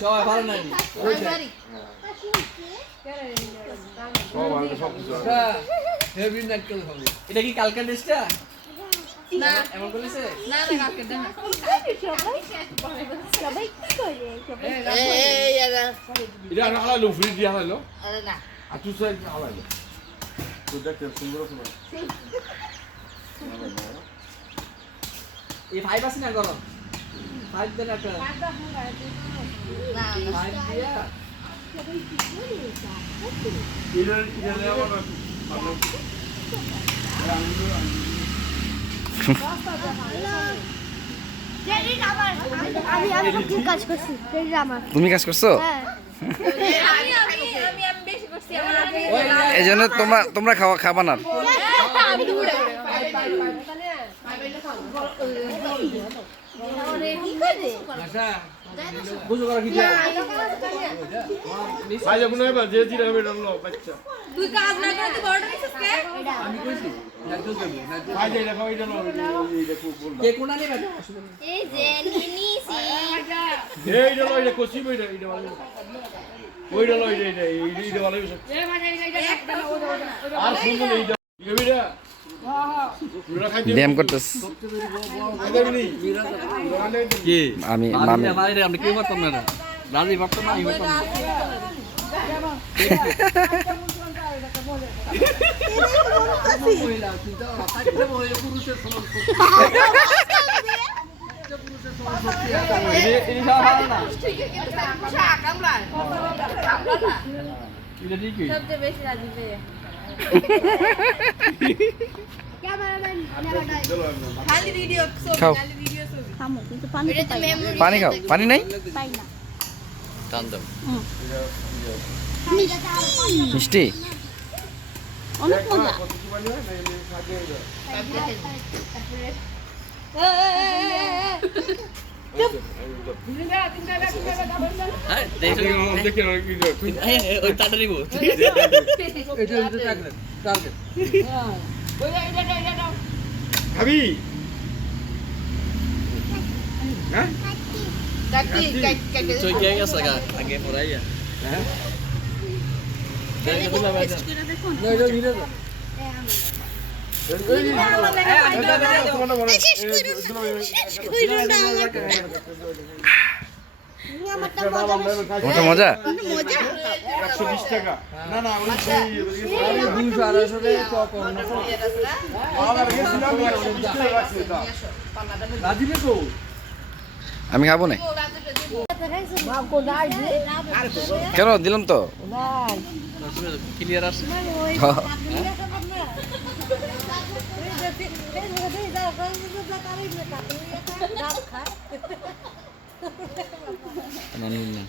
সবাই ভালো নাই এটা কি কালকের ড্রেসটা না এমন বলেছে না না কালকের না সবাই কি করে এই এটা আলাদা ফ্রি দিয়া হলো আরে না আর তুই সাইড আলাদা তো দেখতে সুন্দর সুন্দর এই ফাইভ আছে না গরম ফাইভ দেন একটা না ফাইভ দিয়া এটা নেওয়া না আমি সব কাজ করছি আমার তুমি কাজ করছো হ্যাঁ আমি বেশি করছি এই জন্য তোমরা খাবা না বুঝো করা কি দিয়া ভাই যখন হবে যে জিরা হবে রলো বাচ্চা তুই কাজ না করে তুই বড়টা নিছিস কে আমি কইছি না তো দেব না ভাই যে দেখো এটা লো এটা খুব বল কে কোনা নেবে এই যে নিনিছি এইটা লো এটা কোসি বইটা এটা ভালো ওইটা লো এটা এটা ভালো আর সুন্দর এইটা গবিরা ব্যায়াম করতেছ কি আমি মামি আমরা কি করতাম না রাজি করতাম না আমি করতাম সবচেয়ে বেশি রাজি পেয়ে খালি ভিডিও খাও। খালি ভিডিও ছবি খামো কিন্তু পানি এটা তো মেমোরি পানি খাও পানি নাই পাই না টান দাও মিষ্টি অনেক মজা ওই টাটা নিব খাবি হ্যাঁ কাটি কাটি চই গিয়ে গেছে গা আগে পড়াইয়া হ্যাঁ দেখো না ভাই ওটা মজা 120 টাকা না না ওই 200 250 টাকা টক না রাজিবে তো আমি খাবো না কেন দিলাম তো ক্লিয়ার আছে না